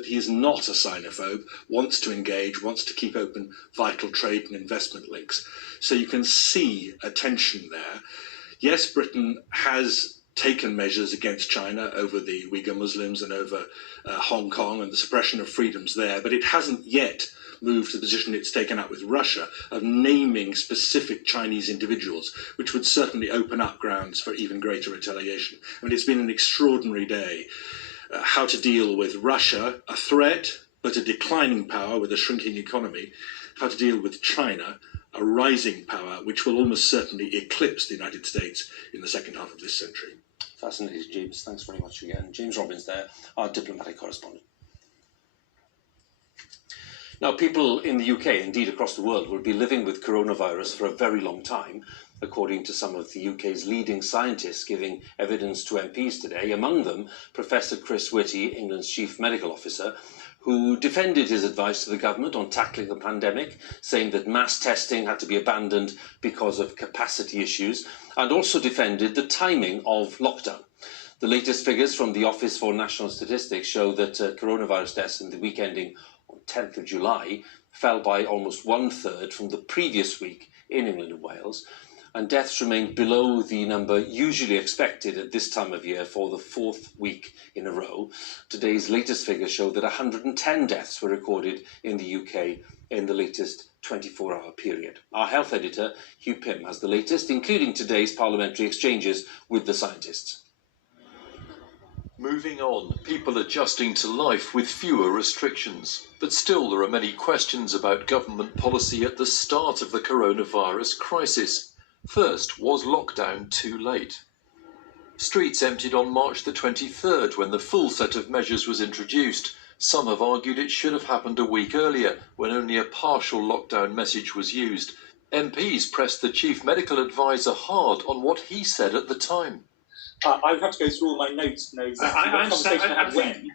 that he is not a Sinophobe, wants to engage, wants to keep open vital trade and investment links. So you can see a tension there. Yes, Britain has taken measures against China over the Uyghur Muslims and over Hong Kong and the suppression of freedoms there, but it hasn't yet moved to the position it's taken up with Russia of naming specific Chinese individuals, which would certainly open up grounds for even greater retaliation. I mean, it's been an extraordinary day. How to deal with Russia, a threat, but a declining power with a shrinking economy. How to deal with China, a rising power, which will almost certainly eclipse the United States in the second half of this century. Fascinating, James. Thanks very much again. James Robbins there, our diplomatic correspondent. Now, people in the UK, indeed across the world, will be living with coronavirus for a very long time, according to some of the UK's leading scientists giving evidence to MPs today. Among them, Professor Chris Whitty, England's chief medical officer, who defended his advice to the government on tackling the pandemic, saying that mass testing had to be abandoned because of capacity issues, and also defended the timing of lockdown. The latest figures from the Office for National Statistics show that coronavirus deaths in the week ending on 10th of July fell by almost 1/3 from the previous week in England and Wales, and deaths remained below the number usually expected at this time of year for the 4th week in a row. Today's latest figures show that 110 deaths were recorded in the UK in the latest 24-hour period. Our health editor, Hugh Pym, has the latest, including today's parliamentary exchanges with the scientists. Moving on, people adjusting to life with fewer restrictions. But still there are many questions about government policy at the start of the coronavirus crisis. First, was lockdown too late? Streets emptied on March the 23rd when the full set of measures was introduced. Some have argued it should have happened a week earlier when only a partial lockdown message was used. MPs pressed the chief medical advisor hard on what he said at the time. I would have to go through all my notes to know exactly what conversation I had when.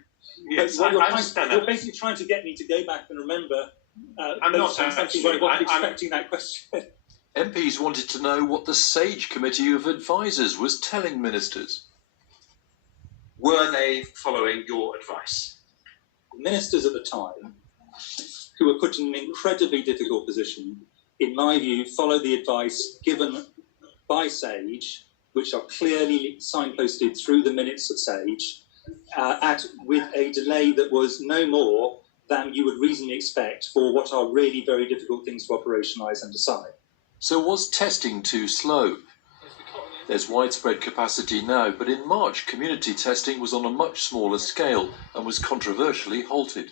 Yes, you're basically trying to get me to go back and remember something where I wasn't expecting that question. MPs wanted to know what the SAGE Committee of Advisers was telling ministers. Were they following your advice? Ministers at the time, who were put in an incredibly difficult position, in my view, followed the advice given by SAGE, which are clearly signposted through the minutes of SAGE, with a delay that was no more than you would reasonably expect for what are really very difficult things to operationalise and decide. So was testing too slow? There's widespread capacity now, but in March, community testing was on a much smaller scale and was controversially halted.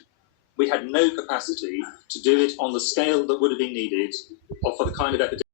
We had no capacity to do it on the scale that would have been needed for the kind of epidemic